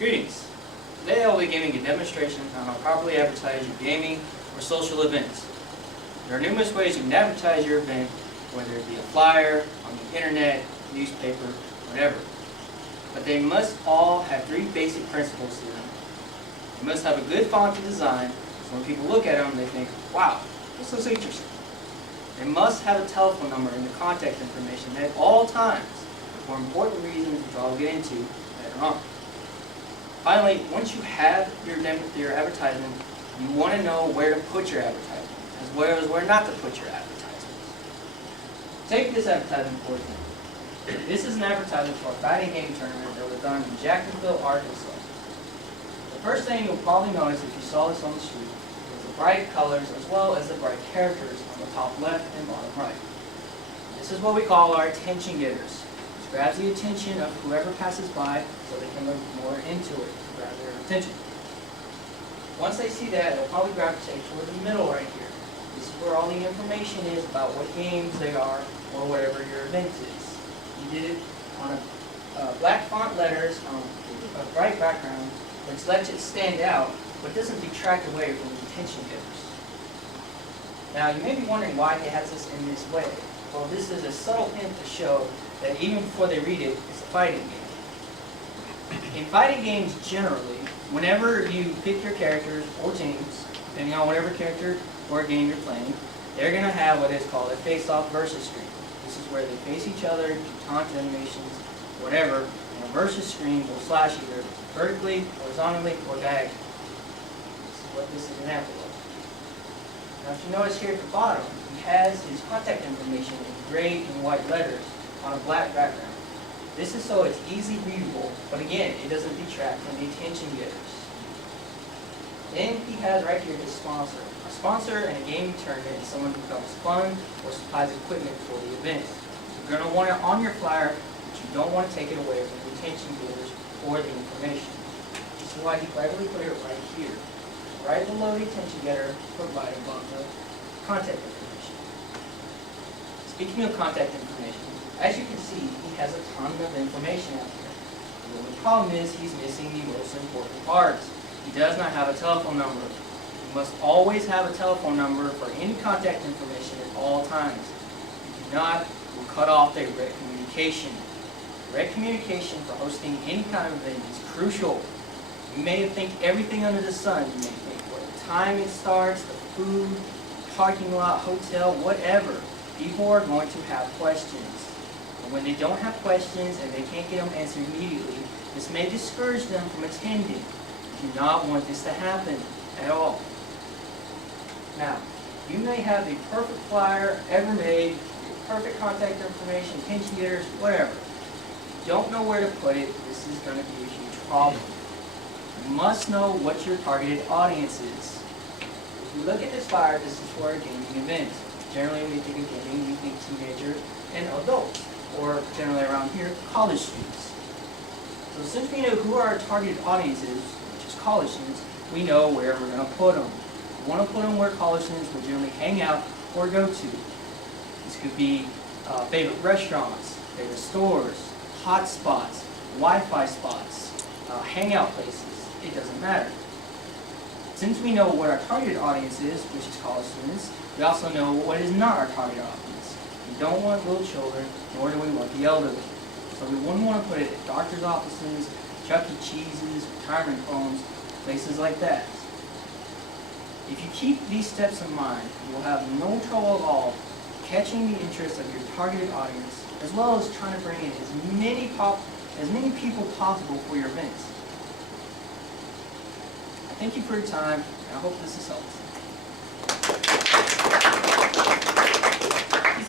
Greetings. Today I'll be giving a demonstration on how to properly advertise your gaming or social events. There are numerous ways you can advertise your event, whether it be a flyer, on the internet, newspaper, whatever. But they must all have three basic principles to them. They must have a good font to design, so when people look at them they think, wow, this looks interesting. They must have a telephone number and the contact information at all times for important reasons which I'll get into later on. Finally, once you have your advertisement, you want to know where to put your advertisement, as well as where not to put your advertisement. Take this advertisement for example. This is an advertisement for a fighting game tournament that was done in Jacksonville, Arkansas. The first thing you'll probably notice if you saw this on the street is the bright colors as well as the bright characters on the top left and bottom right. This is what we call our attention getters. Grabs the attention of whoever passes by so they can look more into it to grab their attention. Once they see that, they'll probably gravitate toward the middle right here. This is where all the information is about what games they are or whatever your event is. You did it on a black font letters on a bright background, which lets it stand out but doesn't detract away from the attention getters. Now you may be wondering why it has this in this way. Well, this is a subtle hint to show that even before they read it, it's a fighting game. In fighting games generally, whenever you pick your characters or teams, depending on whatever character or game you're playing, they're going to have what is called a face-off versus screen. This is where they face each other, do taunt animations, whatever, and a versus screen will slash either vertically, horizontally, or diagonally. This is what this is an example of. Now if you notice here at the bottom, he has his contact information in gray and white letters on a black background. This is so it's easily readable, but again, it doesn't detract from the attention getters. Then he has right here his sponsor. A sponsor in a gaming tournament is someone who helps fund or supplies equipment for the event. You're going to want it on your flyer, but you don't want to take it away from the attention getters or the information. This is why he cleverly put it right here. Right below the attention getter, provided above the contact information. Speaking of contact information, as you can see, he has a ton of information out here. The only problem is he's missing the most important parts. He does not have a telephone number. You must always have a telephone number for any contact information at all times. If you do not, will cut off their direct communication. Direct communication for hosting any kind of event is crucial. You may think everything under the sun. You may think what time it starts, the food, parking lot, hotel, whatever. People are going to have questions. And when they don't have questions and they can't get them answered immediately, this may discourage them from attending. You do not want this to happen at all. Now, you may have the perfect flyer ever made, perfect contact information, attention getters, whatever. If you don't know where to put it, this is going to be a huge problem. You must know what your targeted audience is. If you look at this flyer, this is for a gaming event. Generally, when you think of gaming, you think teenager and adults, or generally around here, college students. So since we know who our targeted audience is, which is college students, we know where we're going to put them. We want to put them where college students will generally hang out or go to. This could be favorite restaurants, favorite stores, hot spots, Wi-Fi spots, hangout places. It doesn't matter. Since we know what our targeted audience is, which is college students, we also know what is not our targeted audience. We don't want little children, nor do we want the elderly. So we wouldn't want to put it at doctor's offices, Chuck E. Cheese's, retirement homes, places like that. If you keep these steps in mind, you will have no trouble at all catching the interest of your targeted audience, as well as trying to bring in as many people possible for your events. Thank you for your time, and I hope this has helped.